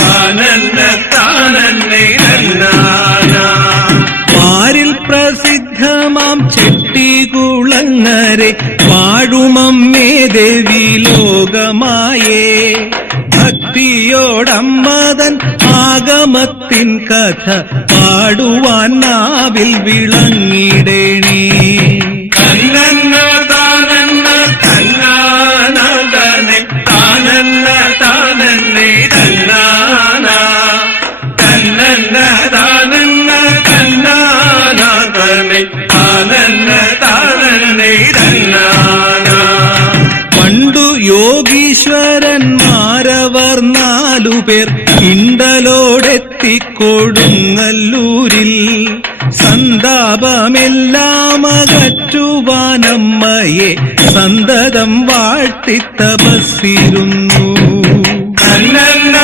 താനന്ന താനന്നെ തന്നാന. പാരിൽ പ്രസിദ്ധമാം ചെട്ടികുളങ്ങരെ വാഴുമമ്മേ ദേവി ലോകമായേ. ഭക്തിയോടമ്മതൻ ആഗമത്തിൻ കഥ പാടുവാൻ നാവിൽ വിളങ്ങിടേണേ. തന്നന്ന താനന്ന തന്നാനേ താനന്ന താനന്നെ തന്നാന. തന്നന്ന താനന്ന തന്നാനേ താനന്ന താനന്നെ തന്നാന. പണ്ടു യോഗീശ്വരന്മാരവർ 4 പേർ കിണ്ടലോടെത്തിക്കൊടുങ്ങല്ലൂരിൽ. സന്താപമെല്ലാം അകറ്റുവാനമ്മയെ സന്തതം വാഴ്ത്തി തപസ്സിരുന്നു. തന്നന്ന